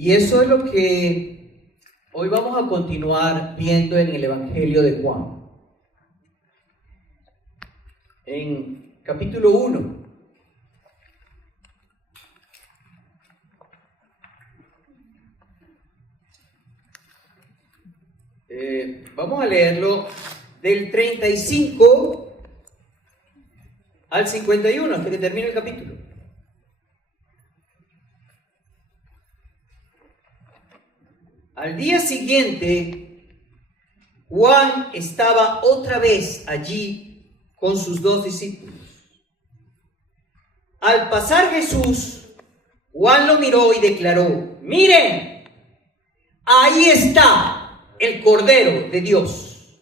Y eso es lo que hoy vamos a continuar viendo en el Evangelio de Juan. En capítulo 1. Vamos a leerlo del 35 al 51, hasta que termine el capítulo. Al día siguiente, Juan estaba otra vez allí con sus 2 discípulos. Al pasar Jesús, Juan lo miró y declaró: «Miren, ahí está el Cordero de Dios».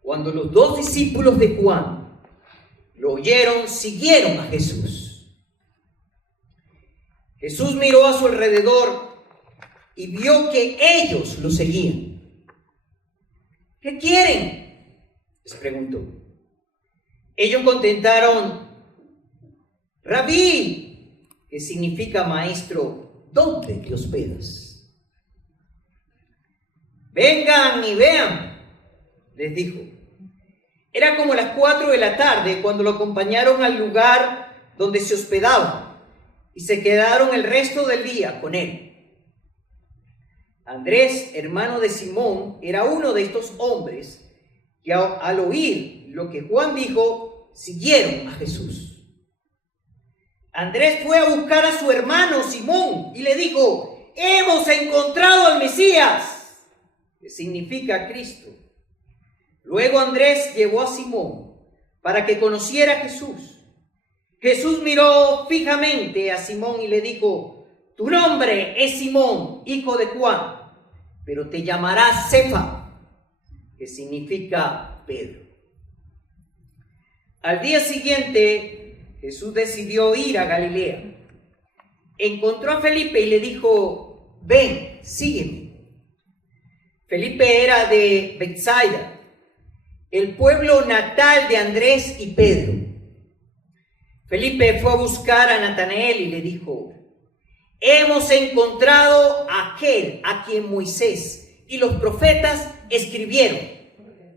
Cuando los 2 discípulos de Juan lo oyeron, siguieron a Jesús. Jesús miró a su alrededor y vio que ellos lo seguían. «¿Qué quieren?», les preguntó. Ellos contestaron: «Rabí», que significa maestro, ¿dónde te hospedas? «Vengan y vean», les dijo. Era como las 4 de la tarde cuando lo acompañaron al lugar donde se hospedaba y se quedaron el resto del día con él. Andrés, hermano de Simón, era uno de estos hombres que al oír lo que Juan dijo, siguieron a Jesús. Andrés fue a buscar a su hermano Simón y le dijo: «Hemos encontrado al Mesías», que significa Cristo. Luego Andrés llevó a Simón para que conociera a Jesús. Jesús miró fijamente a Simón y le dijo: «Tu nombre es Simón, hijo de Juan, pero te llamarás Cefa», que significa Pedro. Al día siguiente, Jesús decidió ir a Galilea. Encontró a Felipe y le dijo: «Ven, sígueme». Felipe era de Betsaida, el pueblo natal de Andrés y Pedro. Felipe fue a buscar a Natanael y le dijo: «Hemos encontrado a aquel a quien Moisés y los profetas escribieron.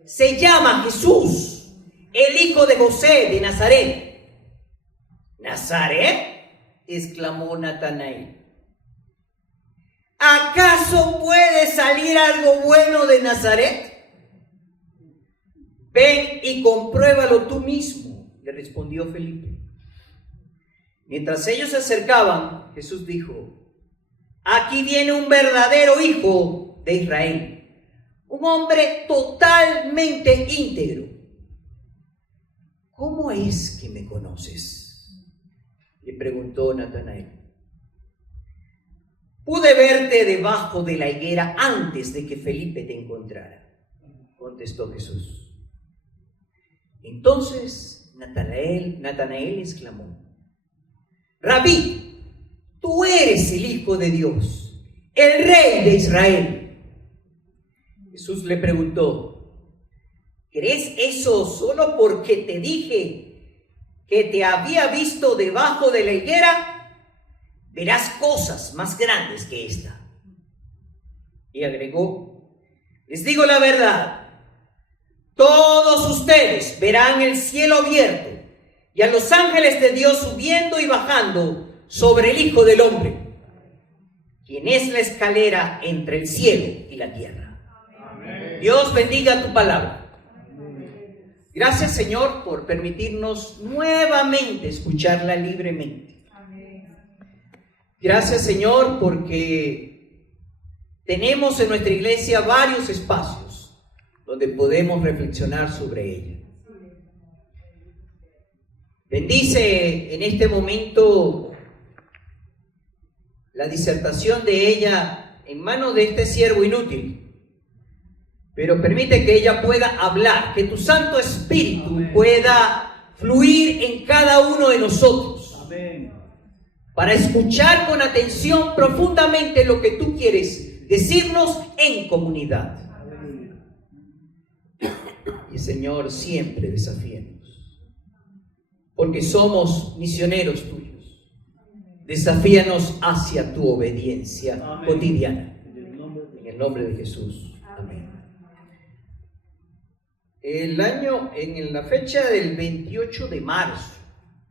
Se llama Jesús, el hijo de José de Nazaret». «¿Nazaret?», exclamó Natanael. «¿Acaso puede salir algo bueno de Nazaret? Ven y compruébalo tú mismo», le respondió Felipe. Mientras ellos se acercaban, Jesús dijo: «Aquí viene un verdadero hijo de Israel, un hombre totalmente íntegro. ¿Cómo es que me conoces?», le preguntó Natanael. «Pude verte debajo de la higuera antes de que Felipe te encontrara», contestó Jesús. Entonces Natanael exclamó: «Rabí, tú eres el Hijo de Dios, el Rey de Israel». Jesús le preguntó: «¿Crees eso solo porque te dije que te había visto debajo de la higuera? Verás cosas más grandes que esta». Y agregó: «Les digo la verdad, todos ustedes verán el cielo abierto y a los ángeles de Dios subiendo y bajando sobre el Hijo del Hombre, quien es la escalera entre el cielo y la tierra». Amén. Dios bendiga tu palabra. Amén. Gracias, Señor, por permitirnos nuevamente escucharla libremente. Amén. Gracias, Señor, porque tenemos en nuestra iglesia varios espacios donde podemos reflexionar sobre ella. Bendice en este momento la disertación de ella en manos de este siervo inútil, pero permite que ella pueda hablar, que tu Santo Espíritu pueda fluir en cada uno de nosotros. Amén. Para escuchar con atención profundamente lo que tú quieres decirnos en comunidad. Y Señor, siempre desafíanos, porque somos misioneros tuyos. Desafíanos hacia tu obediencia Amén. cotidiana. En el nombre de Jesús. Amén. En la fecha del 28 de marzo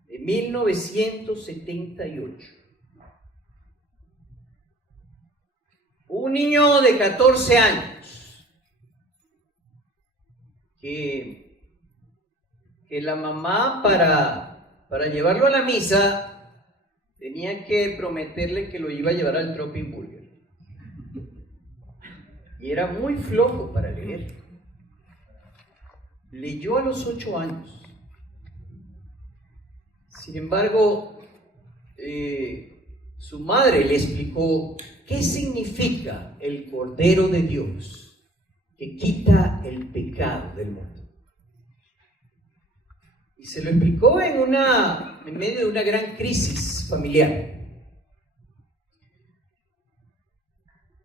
de 1978, un niño de 14 años que la mamá para llevarlo a la misa tenía que prometerle que lo iba a llevar al Tropping Burger. Y era muy flojo para leer. Leyó a los 8 años. Sin embargo, su madre le explicó qué significa el Cordero de Dios que quita el pecado del mundo. Y se lo explicó en medio de una gran crisis familiar.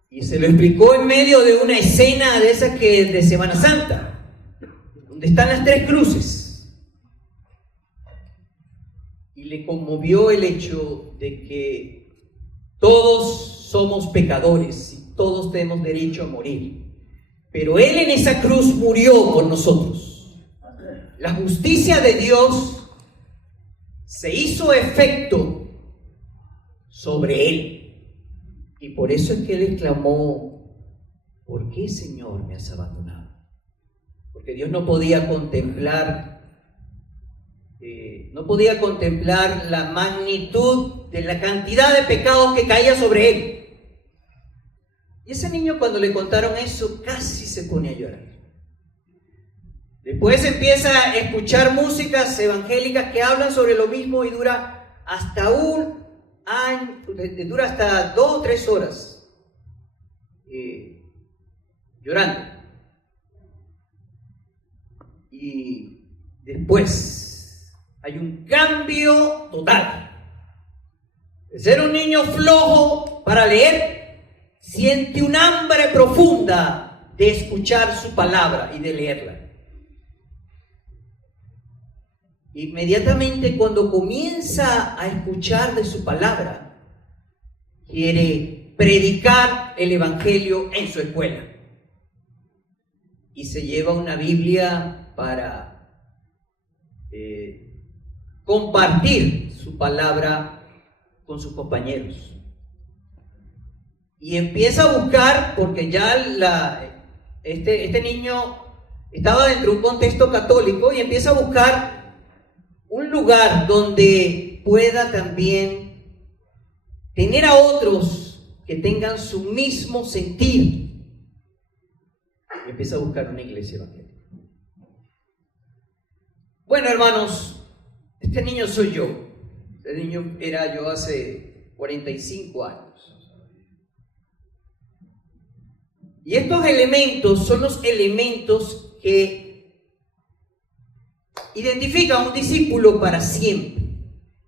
Y se lo explicó en medio de una escena de esas que de Semana Santa, donde están las 3 cruces. Y le conmovió el hecho de que todos somos pecadores y todos tenemos derecho a morir. Pero Él en esa cruz murió por nosotros. La justicia de Dios se hizo efecto sobre Él. Y por eso es que Él exclamó: ¿por qué, Señor, me has abandonado? Porque Dios no podía contemplar la magnitud de la cantidad de pecados que caía sobre Él. Y ese niño, cuando le contaron eso, casi se pone a llorar. Después empieza a escuchar músicas evangélicas que hablan sobre lo mismo y dura hasta 2 o 3 horas llorando. Y después hay un cambio total. De ser un niño flojo para leer, siente un hambre profunda de escuchar su palabra y de leerla. Inmediatamente cuando comienza a escuchar de su palabra, quiere predicar el evangelio en su escuela. Y se lleva una Biblia para compartir su palabra con sus compañeros. Y empieza a buscar, porque ya este niño estaba dentro de un contexto católico, y empieza a buscar un lugar donde pueda también tener a otros que tengan su mismo sentir. Y empieza a buscar una iglesia evangélica. Bueno, hermanos, este niño soy yo. Este niño era yo hace 45 años. Y estos elementos son los elementos que identifican a un discípulo para siempre.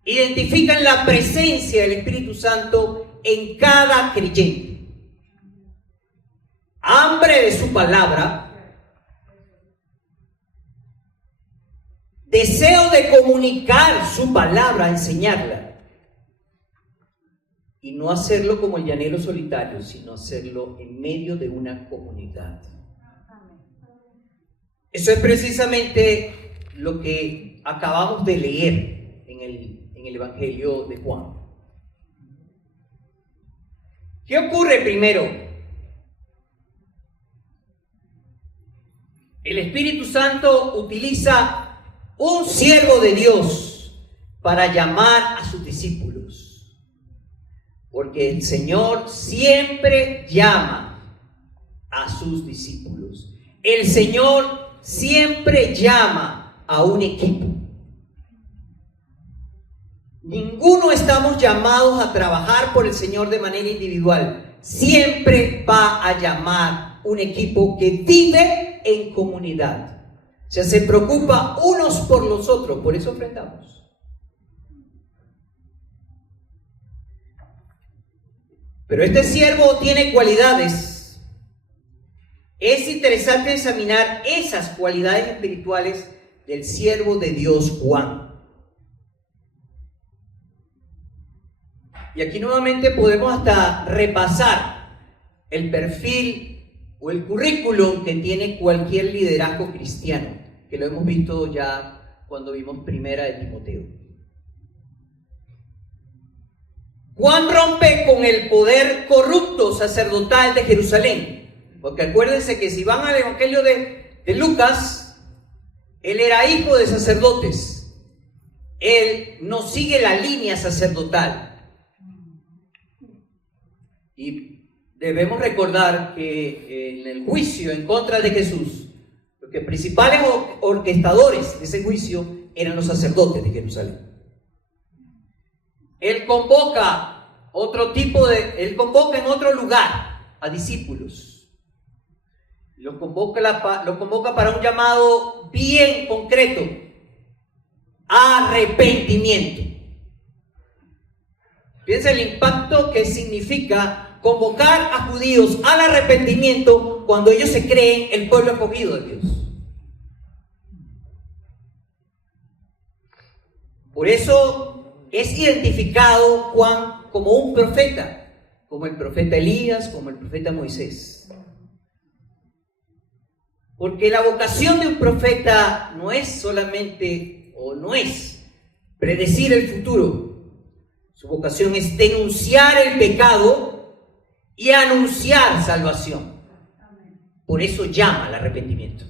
Identifican la presencia del Espíritu Santo en cada creyente. Hambre de su palabra, deseo de comunicar su palabra, enseñarla, y no hacerlo como el llanero solitario, sino hacerlo en medio de una comunidad. Eso es precisamente lo que acabamos de leer en el Evangelio de Juan. ¿Qué ocurre primero? El Espíritu Santo utiliza un siervo de Dios para llamar a sus discípulos, porque el Señor siempre llama a sus discípulos. El Señor siempre llama a un equipo. Ninguno estamos llamados a trabajar por el Señor de manera individual. Siempre va a llamar un equipo que vive en comunidad. O sea, se preocupa unos por los otros, por eso ofrendamos. Pero este siervo tiene cualidades. Es interesante examinar esas cualidades espirituales del siervo de Dios Juan. Y aquí nuevamente podemos hasta repasar el perfil o el currículum que tiene cualquier liderazgo cristiano, que lo hemos visto ya cuando vimos Primera de Timoteo. Juan rompe con el poder corrupto sacerdotal de Jerusalén, porque acuérdense que si van al Evangelio de Lucas, él era hijo de sacerdotes, él no sigue la línea sacerdotal. Y debemos recordar que en el juicio en contra de Jesús, los que principales orquestadores de ese juicio eran los sacerdotes de Jerusalén. Él convoca él convoca en otro lugar a discípulos. Lo convoca para un llamado bien concreto: arrepentimiento. Piensa el impacto que significa convocar a judíos al arrepentimiento cuando ellos se creen el pueblo escogido de Dios. Por eso es identificado Juan como un profeta, como el profeta Elías, como el profeta Moisés. Porque la vocación de un profeta no es solamente, o no es predecir el futuro. Su vocación es denunciar el pecado y anunciar salvación. Por eso llama al arrepentimiento.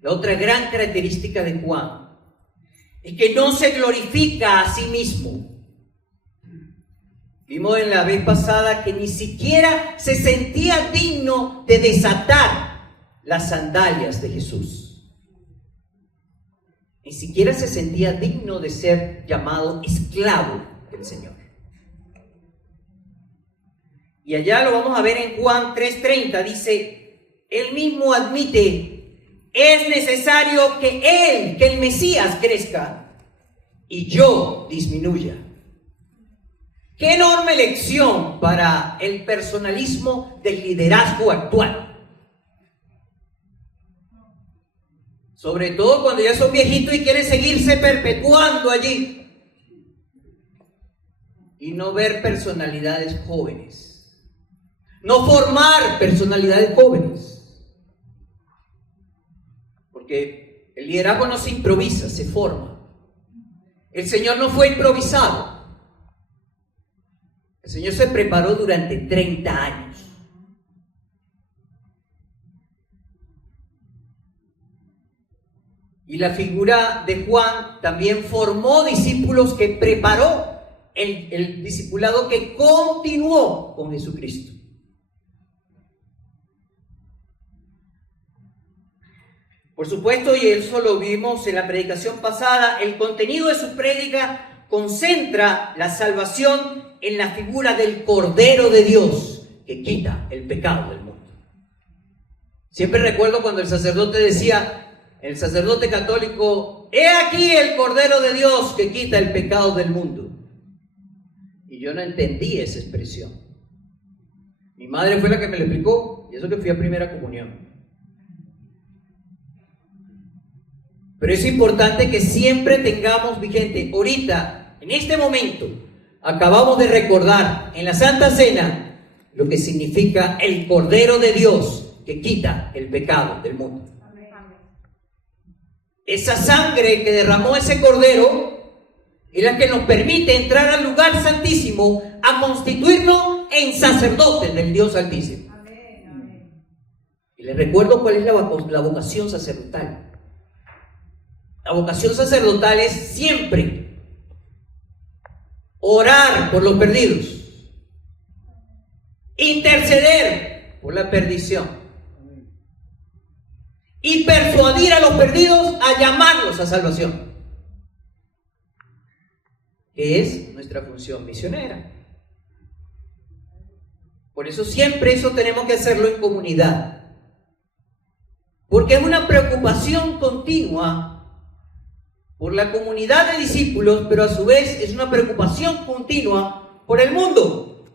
La otra gran característica de Juan es que no se glorifica a sí mismo. Vimos en la vez pasada que ni siquiera se sentía digno de desatar las sandalias de Jesús. Ni siquiera se sentía digno de ser llamado esclavo del Señor. Y allá lo vamos a ver en Juan 3:30, dice, él mismo admite: es necesario que el Mesías crezca y yo disminuya. Qué enorme lección para el personalismo del liderazgo actual. Sobre todo cuando ya son viejitos y quieren seguirse perpetuando allí. Y no ver personalidades jóvenes. No formar personalidades jóvenes. Porque el liderazgo no se improvisa, se forma. El Señor no fue improvisado. El Señor se preparó durante 30 años. Y la figura de Juan también formó discípulos que preparó el discipulado que continuó con Jesucristo. Por supuesto, y eso lo vimos en la predicación pasada, el contenido de su prédica concentra la salvación en la figura del Cordero de Dios que quita el pecado del mundo. Siempre recuerdo cuando el sacerdote católico, he aquí el Cordero de Dios que quita el pecado del mundo. Y yo no entendí esa expresión. Mi madre fue la que me lo explicó, y eso que fui a primera comunión. Pero es importante que siempre tengamos vigente. Ahorita, en este momento, acabamos de recordar en la Santa Cena lo que significa el Cordero de Dios que quita el pecado del mundo. Esa sangre que derramó ese Cordero es la que nos permite entrar al lugar santísimo a constituirnos en sacerdotes del Dios Altísimo. Y les recuerdo cuál es la vocación sacerdotal. La vocación sacerdotal es siempre orar por los perdidos, interceder por la perdición y persuadir a los perdidos a llamarlos a salvación, que es nuestra función misionera. Por eso siempre eso tenemos que hacerlo en comunidad, porque es una preocupación continua por la comunidad de discípulos, pero a su vez es una preocupación continua por el mundo,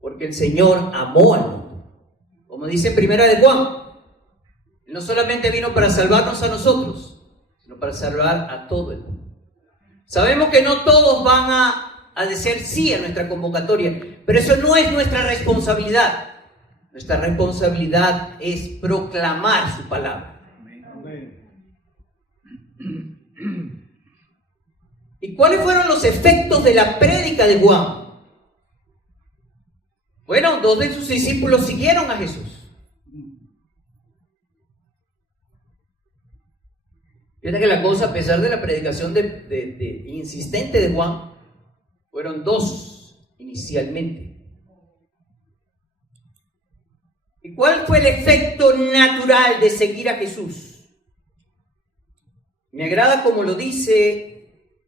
porque el Señor amó al mundo. Como dice en Primera de Juan, no solamente vino para salvarnos a nosotros, sino para salvar a todo el mundo. Sabemos que no todos van a decir sí a nuestra convocatoria, pero eso no es nuestra responsabilidad. Nuestra responsabilidad es proclamar su palabra. ¿Y cuáles fueron los efectos de la prédica de Juan? Bueno, 2 de sus discípulos siguieron a Jesús. Fíjate que la cosa, a pesar de la predicación insistente de Juan, fueron 2 inicialmente. ¿Y cuál fue el efecto natural de seguir a Jesús? Me agrada como lo dice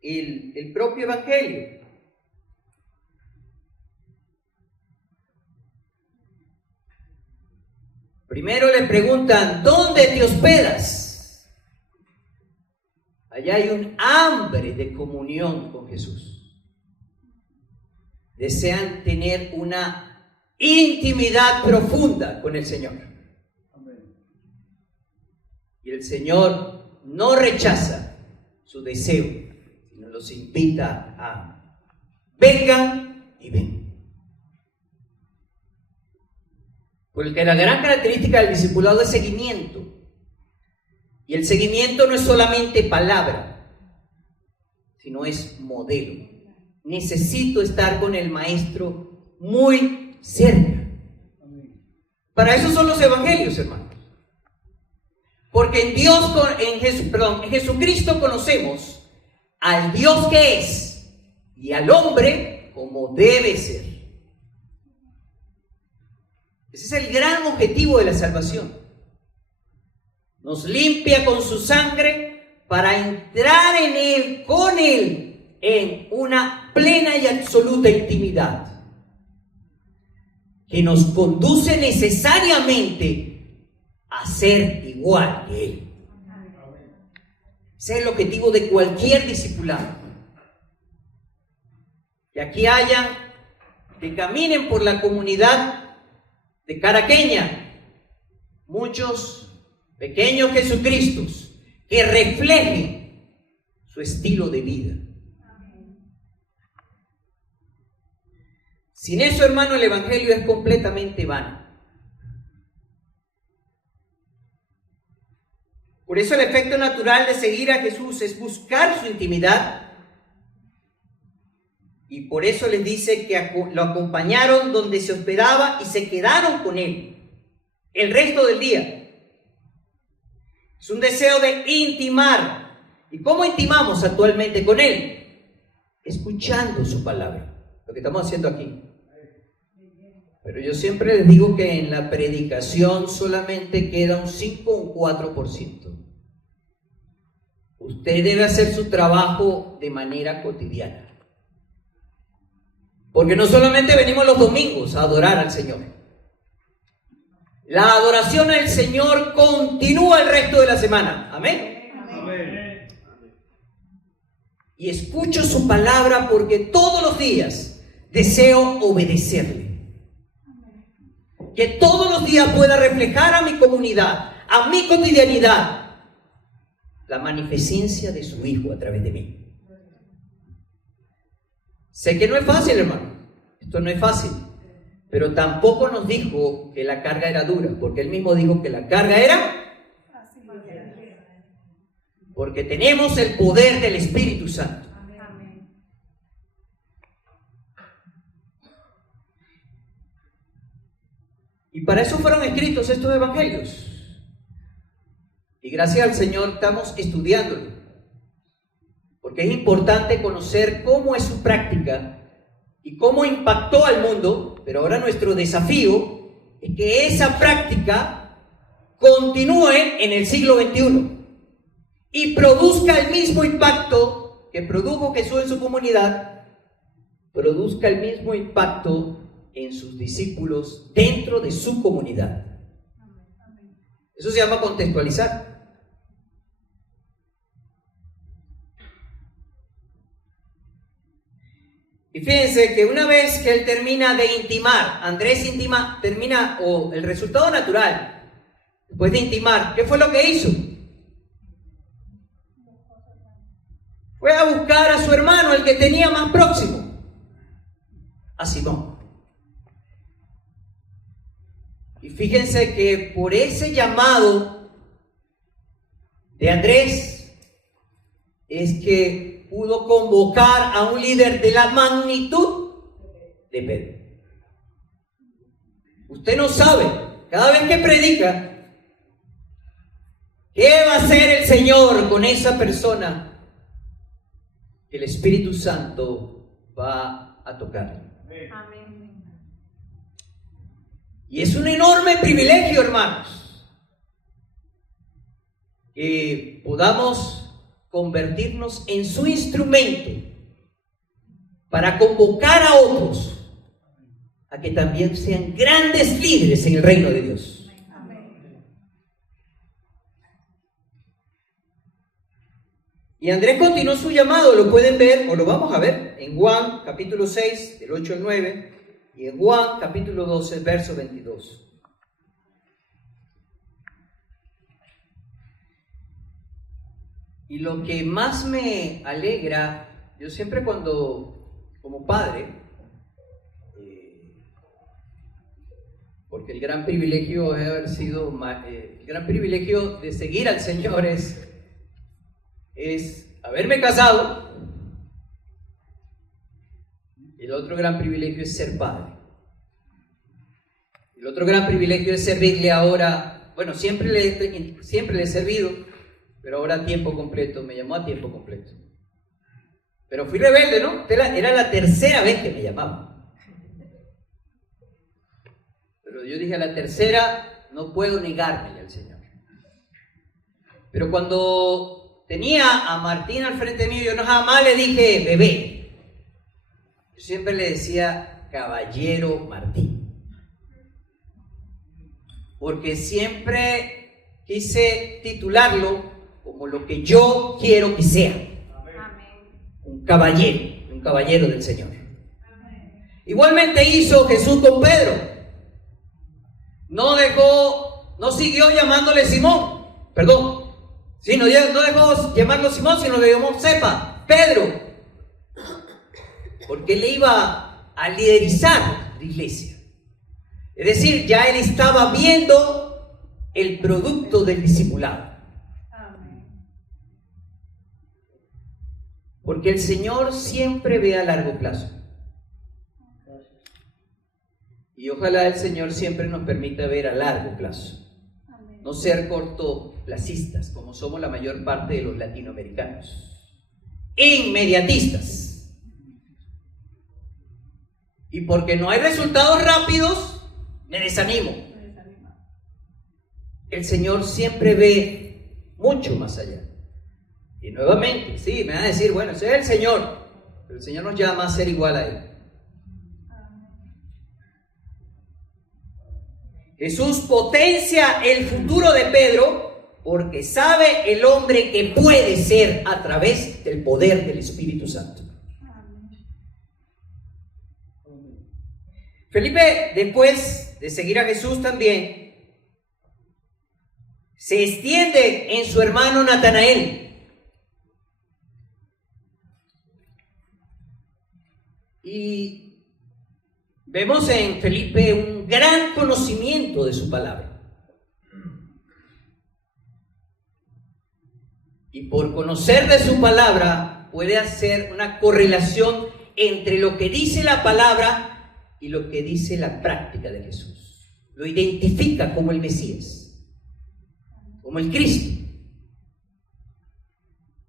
el propio Evangelio. Primero le preguntan, ¿dónde te hospedas? Allá hay un hambre de comunión con Jesús. Desean tener una intimidad profunda con el Señor. Y el Señor no rechaza su deseo, sino los invita a vengan y ven. Porque la gran característica del discipulado es seguimiento. Y el seguimiento no es solamente palabra, sino es modelo. Necesito estar con el maestro muy cerca. Para eso son los evangelios, hermanos. Porque en Jesucristo conocemos al Dios que es y al hombre como debe ser. Ese es el gran objetivo de la salvación. Nos limpia con su sangre para entrar en Él, con Él, en una plena y absoluta intimidad que nos conduce necesariamente a ser igual que Él. Ese es el objetivo de cualquier discipulado. Que aquí hayan, que caminen por la comunidad de Caraqueña, muchos pequeños Jesucristos que reflejen su estilo de vida. Sin eso, hermano, el evangelio es completamente vano. Por eso el efecto natural de seguir a Jesús es buscar su intimidad. Y por eso les dice que lo acompañaron donde se hospedaba y se quedaron con él el resto del día. Es un deseo de intimar. ¿Y cómo intimamos actualmente con él? Escuchando su palabra. Lo que estamos haciendo aquí. Pero yo siempre les digo que en la predicación solamente queda un 5 o un 4%. Usted debe hacer su trabajo de manera cotidiana. Porque no solamente venimos los domingos a adorar al Señor. La adoración al Señor continúa el resto de la semana. Amén. Amén. Y escucho su palabra porque todos los días deseo obedecerle. Que todos los días pueda reflejar a mi comunidad, a mi cotidianidad, la magnificencia de su Hijo a través de mí. Sé que no es fácil, hermano. Esto no es fácil. Pero tampoco nos dijo que la carga era dura, porque Él mismo dijo que la carga era porque tenemos el poder del Espíritu Santo. Y para eso fueron escritos estos evangelios. Y gracias al Señor estamos estudiándolo. Porque es importante conocer cómo es su práctica y cómo impactó al mundo, pero ahora nuestro desafío es que esa práctica continúe en el siglo XXI y produzca el mismo impacto que produjo Jesús en su comunidad, produzca el mismo impacto en sus discípulos dentro de su comunidad. Eso se llama contextualizar. Y fíjense que una vez que él termina de intimar, Andrés termina, o el resultado natural, después de intimar, ¿qué fue lo que hizo? fue a buscar a su hermano, el que tenía más próximo, a Simón. Y fíjense que por ese llamado de Andrés es que pudo convocar a un líder de la magnitud de Pedro. Usted no sabe, cada vez que predica, ¿qué va a hacer el Señor con esa persona que el Espíritu Santo va a tocar? Amén. Y es un enorme privilegio, hermanos, que podamos convertirnos en su instrumento para convocar a otros a que también sean grandes líderes en el reino de Dios. Amén. Y Andrés continuó su llamado, lo pueden ver, o lo vamos a ver, en Juan capítulo 6, del 8 al 9, y en Juan capítulo 12, verso 22. Y lo que más me alegra, yo siempre como padre, porque el gran privilegio de haber sido, el gran privilegio de seguir al Señor es haberme casado. El otro gran privilegio es ser padre. El otro gran privilegio es servirle ahora. Bueno, siempre le he servido, pero ahora a tiempo completo. Me llamó a tiempo completo. Pero fui rebelde, ¿no? Era la tercera vez que me llamaba. Pero yo dije, a la tercera no puedo negarme al Señor. Pero cuando tenía a Martín al frente mío, yo no jamás le dije bebé. Yo siempre le decía caballero Martín. Porque siempre quise titularlo como lo que yo quiero que sea. Un caballero del Señor. Igualmente hizo Jesús con Pedro. No siguió llamándole Simón, perdón. Sí, no dejó llamarlo Simón, sino le llamó Pedro. Porque él le iba a liderizar la iglesia. Es decir, ya él estaba viendo el producto del discipulado. Porque el Señor siempre ve a largo plazo. Y ojalá el Señor siempre nos permita ver a largo plazo. No ser cortoplacistas, como somos la mayor parte de los latinoamericanos. Inmediatistas. Y porque no hay resultados rápidos, me desanimo. El Señor siempre ve mucho más allá. Y nuevamente, sí, me van a decir, bueno, ese es el Señor, pero el Señor nos llama a ser igual a Él. Jesús potencia el futuro de Pedro porque sabe el hombre que puede ser a través del poder del Espíritu Santo. Felipe, después de seguir a Jesús también, se extiende en su hermano Natanael. Y vemos en Felipe un gran conocimiento de su palabra. Y por conocer de su palabra puede hacer una correlación entre lo que dice la palabra y lo que dice la práctica de Jesús. Lo identifica como el Mesías, como el Cristo.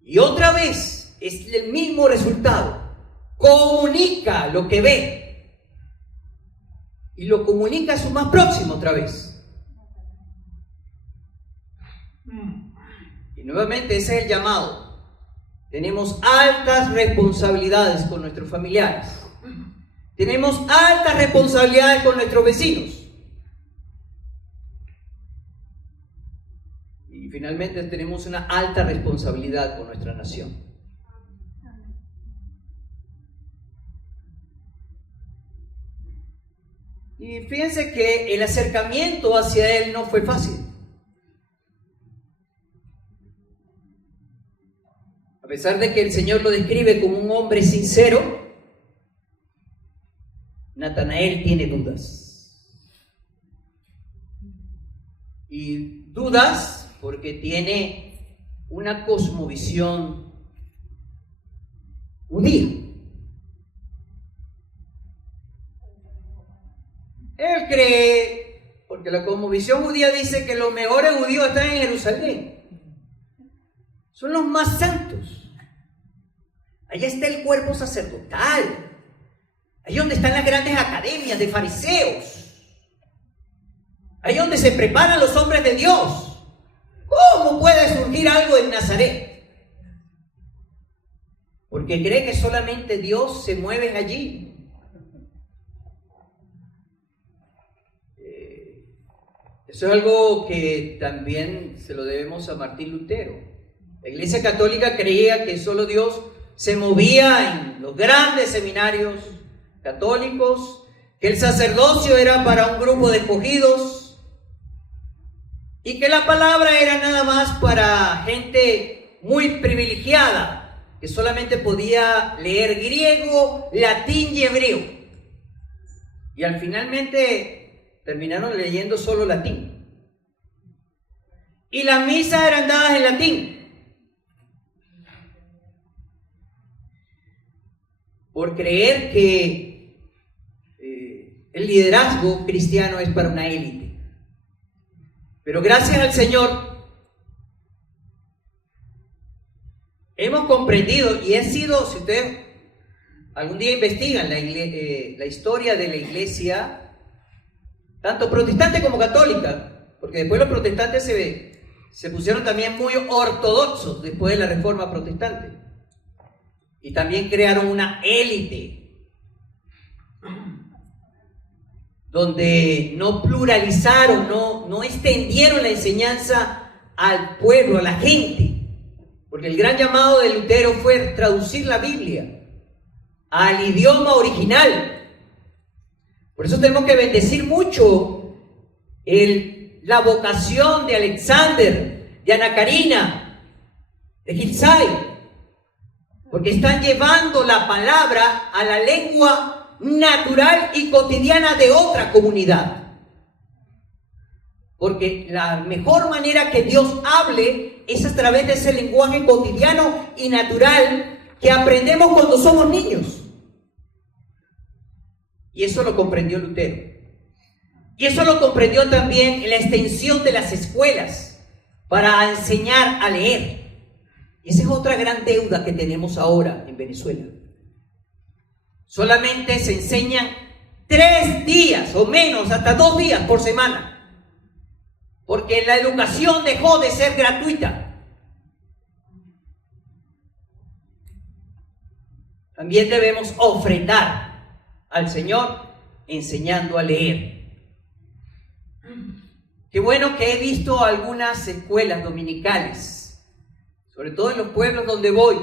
Y otra vez es el mismo resultado. Comunica lo que ve y lo comunica a su más próximo otra vez. Y nuevamente ese es el llamado. Tenemos altas responsabilidades con nuestros familiares. Tenemos altas responsabilidades con nuestros vecinos. Y finalmente tenemos una alta responsabilidad con nuestra nación. Y fíjense que el acercamiento hacia Él no fue fácil. A pesar de que el Señor lo describe como un hombre sincero, Natanael tiene dudas. Y dudas porque tiene una cosmovisión judía. Él cree, porque la cosmovisión judía dice que los mejores judíos están en Jerusalén. Son los más santos. Allá está el cuerpo sacerdotal. Ahí donde están las grandes academias de fariseos. Ahí donde se preparan los hombres de Dios. ¿Cómo puede surgir algo en Nazaret? Porque cree que solamente Dios se mueve allí. Eso es algo que también se lo debemos a Martín Lutero. La Iglesia Católica creía que solo Dios se movía en los grandes seminarios católicos, que el sacerdocio era para un grupo de escogidos y que la palabra era nada más para gente muy privilegiada, que solamente podía leer griego, latín y hebreo. Y al finalmente terminaron leyendo solo latín. Y las misas eran dadas en latín. Por creer que el liderazgo cristiano es para una élite. Pero gracias al Señor hemos comprendido, y he sido, si ustedes algún día investigan la historia de la iglesia, tanto protestante como católica, porque después los protestantes se pusieron también muy ortodoxos después de la Reforma Protestante. Y también crearon una élite donde no pluralizaron, no extendieron la enseñanza al pueblo, a la gente. Porque el gran llamado de Lutero fue traducir la Biblia al idioma original. Por eso tenemos que bendecir mucho la vocación de Alexander, de Ana Karina, de Gilsay, porque están llevando la palabra a la lengua natural y cotidiana de otra comunidad. Porque la mejor manera que Dios hable es a través de ese lenguaje cotidiano y natural que aprendemos cuando somos niños. Y eso lo comprendió Lutero. Y eso lo comprendió también en la extensión de las escuelas para enseñar a leer. Y esa es otra gran deuda que tenemos ahora en Venezuela. Solamente se enseñan 3 días o menos, hasta 2 días por semana. Porque la educación dejó de ser gratuita. También debemos ofrendar al Señor enseñando a leer. Qué bueno que he visto algunas escuelas dominicales, sobre todo en los pueblos donde voy,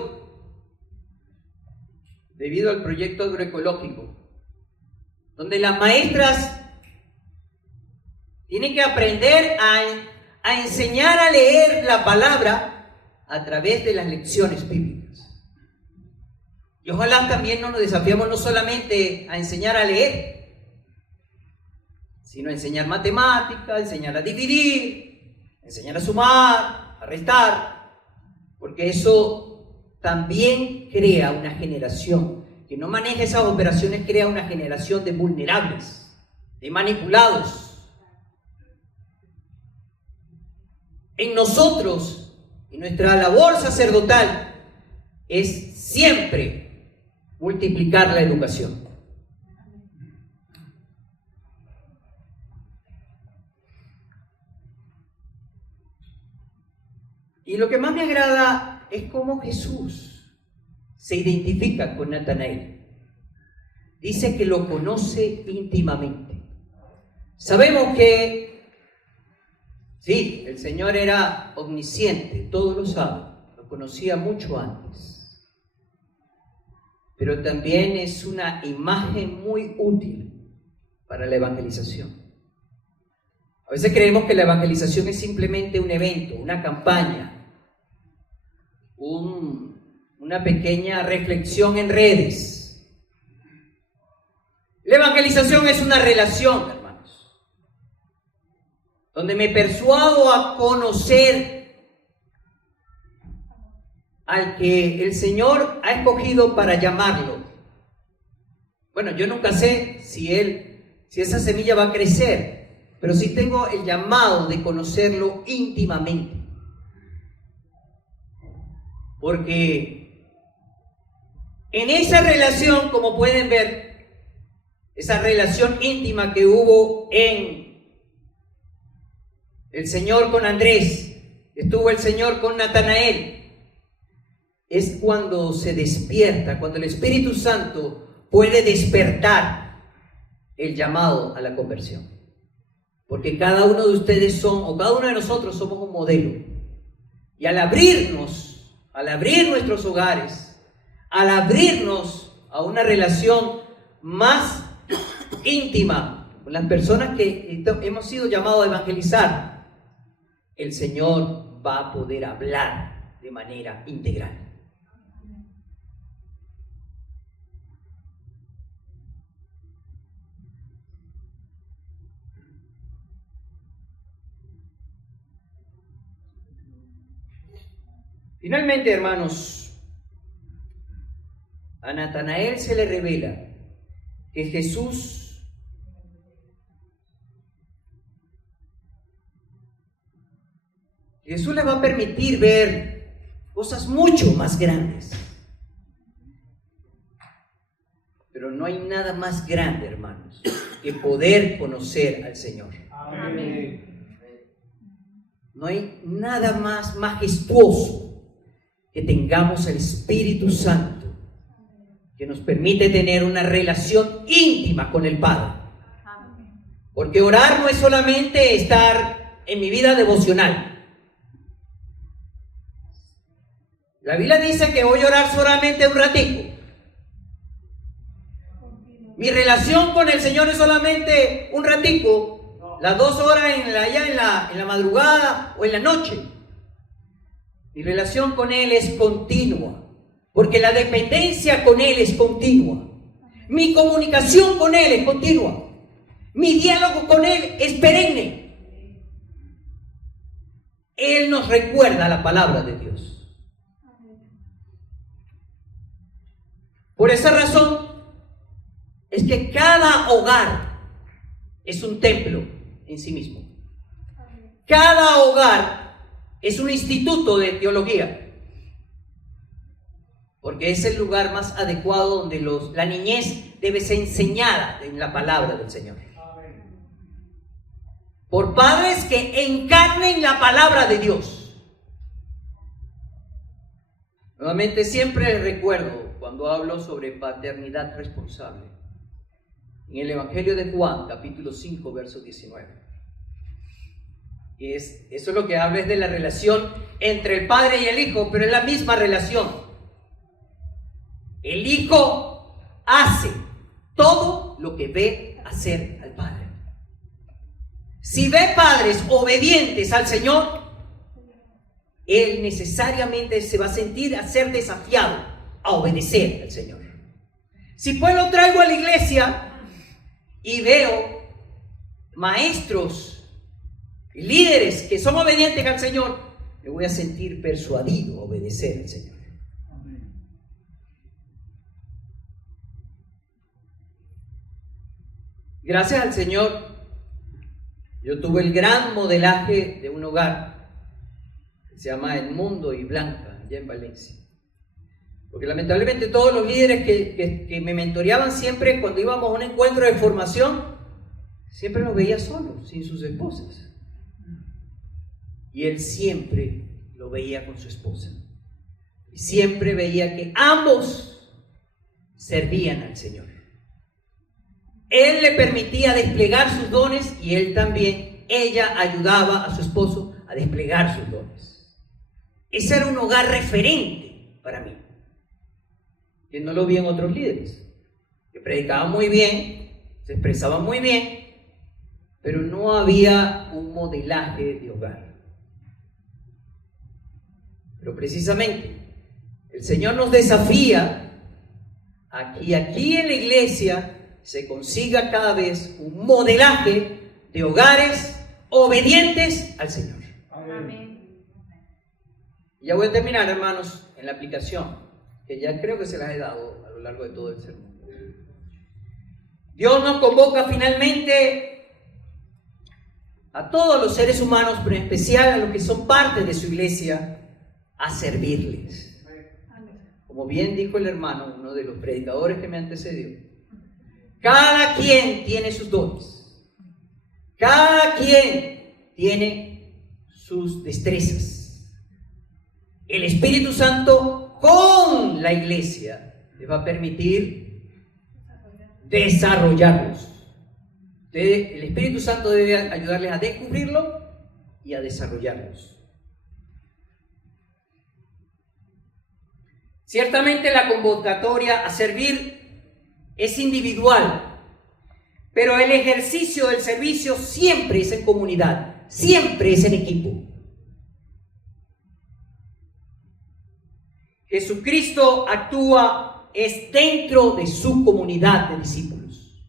debido al proyecto agroecológico, donde las maestras tienen que aprender a enseñar a leer la palabra a través de las lecciones bíblicas. Y ojalá también nos desafiamos no solamente a enseñar a leer, sino a enseñar matemáticas, enseñar a dividir, enseñar a sumar, a restar, porque eso también crea una generación que no maneja esas operaciones, crea una generación de vulnerables, de manipulados. En nosotros, en nuestra labor sacerdotal, es siempre multiplicar la educación. Y lo que más me agrada es cómo Jesús se identifica con Natanael. Dice que lo conoce íntimamente. Sabemos que sí, el Señor era omnisciente, todo lo sabe, lo conocía mucho antes. Pero también es una imagen muy útil para la evangelización. A veces creemos que la evangelización es simplemente un evento, una campaña, un una pequeña reflexión en redes. La evangelización es una relación, hermanos, donde me persuado a conocer al que el Señor ha escogido para llamarlo. Bueno, yo nunca sé si esa semilla va a crecer, pero sí tengo el llamado de conocerlo íntimamente. Porque en esa relación, como pueden ver, esa relación íntima que hubo en el Señor con Andrés, estuvo el Señor con Natanael, es cuando se despierta, cuando el Espíritu Santo puede despertar el llamado a la conversión. Porque cada uno de ustedes cada uno de nosotros somos un modelo. Y al abrir nuestros hogares, al abrirnos a una relación más íntima con las personas que hemos sido llamados a evangelizar, el Señor va a poder hablar de manera integral. Finalmente, hermanos, a Natanael se le revela que Jesús le va a permitir ver cosas mucho más grandes. Pero no hay nada más grande, hermanos, que poder conocer al Señor. Amén. No hay nada más majestuoso que tengamos el Espíritu Santo, que nos permite tener una relación íntima con el Padre. Porque orar no es solamente estar en mi vida devocional. La Biblia dice que voy a orar solamente un ratito. Mi relación con el Señor es solamente un ratito, las 2 horas allá en la madrugada o en la noche. Mi relación con Él es continua, porque la dependencia con Él es continua. Mi comunicación con Él es continua. Mi diálogo con Él es perenne. Él nos recuerda la palabra de Dios. Por esa razón es que cada hogar es un templo en sí mismo. Cada hogar es un instituto de teología, porque es el lugar más adecuado donde la niñez debe ser enseñada en la palabra del Señor. Por padres que encarnen la palabra de Dios. Nuevamente siempre recuerdo cuando hablo sobre paternidad responsable, en el Evangelio de Juan, capítulo 5, verso 19. Eso es lo que habla, es de la relación entre el Padre y el Hijo, pero es la misma relación. El Hijo hace todo lo que ve hacer al Padre. Si ve padres obedientes al Señor, Él necesariamente se va a sentir a ser desafiado a obedecer al Señor. Si pues lo traigo a la iglesia y veo maestros, líderes que son obedientes al Señor, me voy a sentir persuadido a obedecer al Señor. Gracias al Señor, yo tuve el gran modelaje de un hogar que se llama Edmundo y Blanca, allá en Valencia. Porque lamentablemente todos los líderes que me mentoreaban siempre, cuando íbamos a un encuentro de formación, siempre los veía solos, sin sus esposas. Y él siempre lo veía con su esposa. Y siempre veía que ambos servían al Señor. Él le permitía desplegar sus dones y él también, ella ayudaba a su esposo a desplegar sus dones. Ese era un hogar referente para mí, que no lo vi en otros líderes, que predicaban muy bien, se expresaban muy bien, pero no había un modelaje de hogar. Pero precisamente El Señor nos desafía a que aquí en la iglesia se consiga cada vez un modelaje de hogares obedientes al Señor. Amén. Ya voy a terminar, hermanos, en la aplicación, que ya creo que se las he dado a lo largo de todo el sermón. Dios nos convoca finalmente a todos los seres humanos, pero en especial a los que son parte de su iglesia, a servirles. Como bien dijo el hermano, uno de los predicadores que me antecedió, cada quien tiene sus dones, cada quien tiene sus destrezas. El Espíritu Santo con la iglesia les va a permitir desarrollarlos. El Espíritu Santo debe ayudarles a descubrirlo y a desarrollarlos. Ciertamente la convocatoria a servir es individual, pero el ejercicio del servicio siempre es en comunidad, siempre es en equipo. Jesucristo actúa es dentro de su comunidad de discípulos.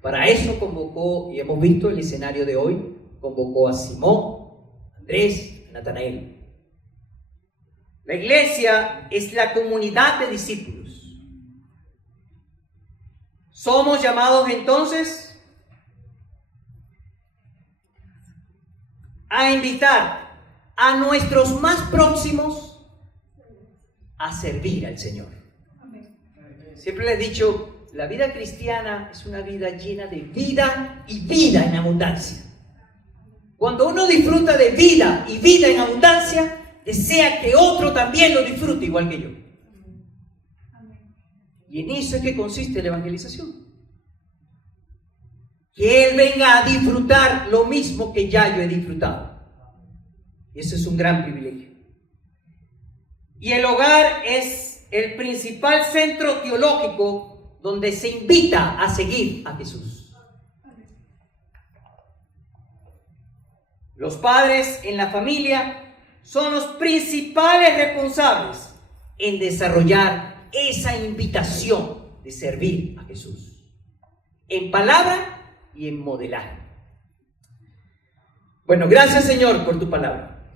Para eso convocó, y hemos visto el escenario de hoy, convocó a Simón, Andrés, Natanael. La iglesia es la comunidad de discípulos. Somos llamados entonces a invitar a nuestros más próximos a servir al Señor. Siempre les he dicho, la vida cristiana es una vida llena de vida y vida en abundancia. Cuando uno disfruta de vida y vida en abundancia, desea que otro también lo disfrute igual que yo. Y en eso es que consiste la evangelización. Que Él venga a disfrutar lo mismo que ya yo he disfrutado. Y eso es un gran privilegio. Y el hogar es el principal centro teológico donde se invita a seguir a Jesús. Los padres en la familia son los principales responsables en desarrollar esa invitación de servir a Jesús, en palabra y en modelaje. Bueno, gracias Señor por tu palabra.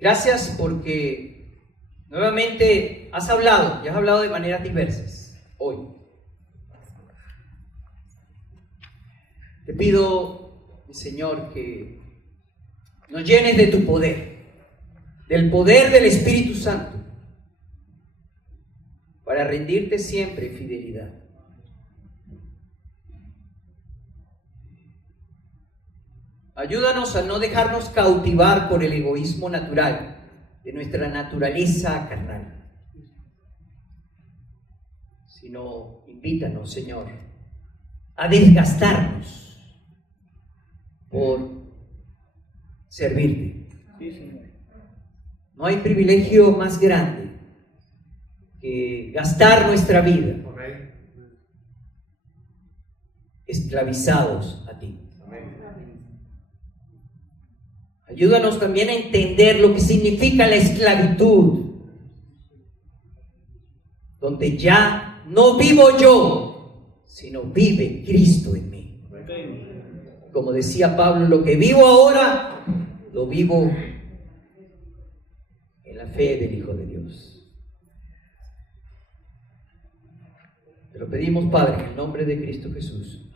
Gracias porque nuevamente has hablado, y has hablado de maneras diversas hoy. Te pido, Señor, que nos llenes de tu poder, del poder del Espíritu Santo, para rendirte siempre en fidelidad. Ayúdanos a no dejarnos cautivar por el egoísmo natural de nuestra naturaleza carnal, sino invítanos, Señor, a desgastarnos por servirte. No hay privilegio más grande que gastar nuestra vida esclavizados a ti. Ayúdanos también a entender lo que significa la esclavitud, donde ya no vivo yo, sino vive Cristo en mí. Como decía Pablo, lo que vivo ahora, lo vivo en la fe del Hijo de Dios. Te lo pedimos, Padre, en el nombre de Cristo Jesús.